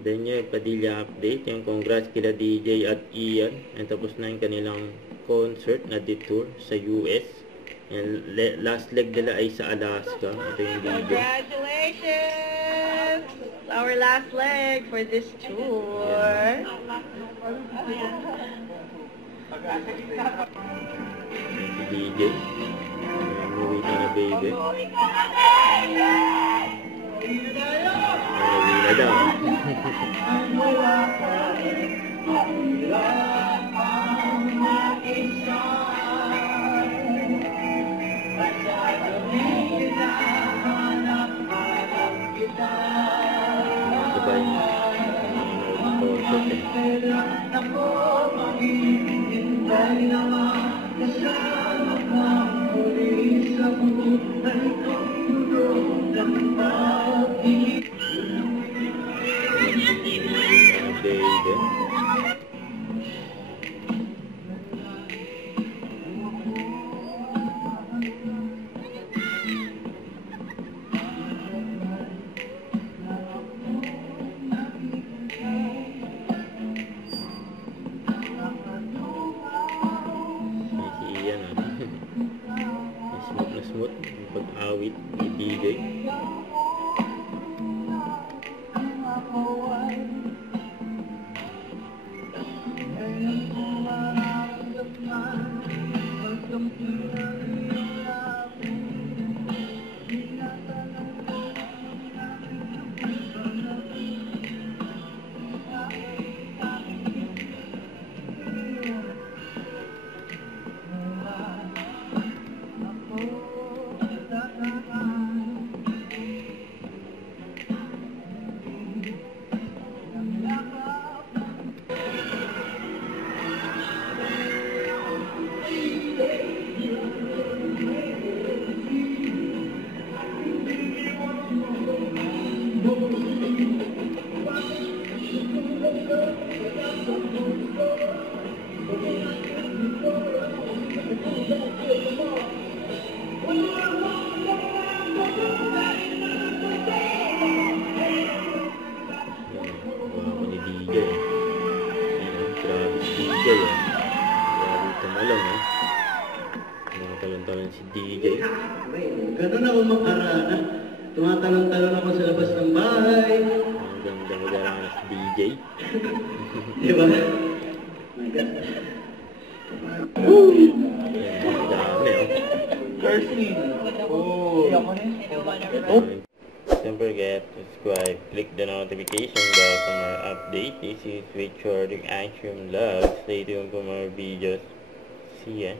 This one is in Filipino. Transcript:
Then yung Padilla update, yung congrats kila DJ at Ian. And tapos na yung kanilang concert na detour sa US. And last leg nila ay sa Alaska. Ito yung video. Congratulations! Our last leg for this tour. Yeah. Si DJ. Umuwi ka na, baby. Umuwi na daw. Sabay nanonood ng concert eh. Baby. Smooth yung pag-awit ni DJ. Talon-talon si DJ. Ganun ako makarana. Tumatalon-talon ako sa labas ng bahay. Ang ganda mag-arana si DJ. Diba? Yan, dami Don't forget to subscribe, click the notification bell for more updates. This is Richard Axiom Love. Stay tuned for more videos. See ya.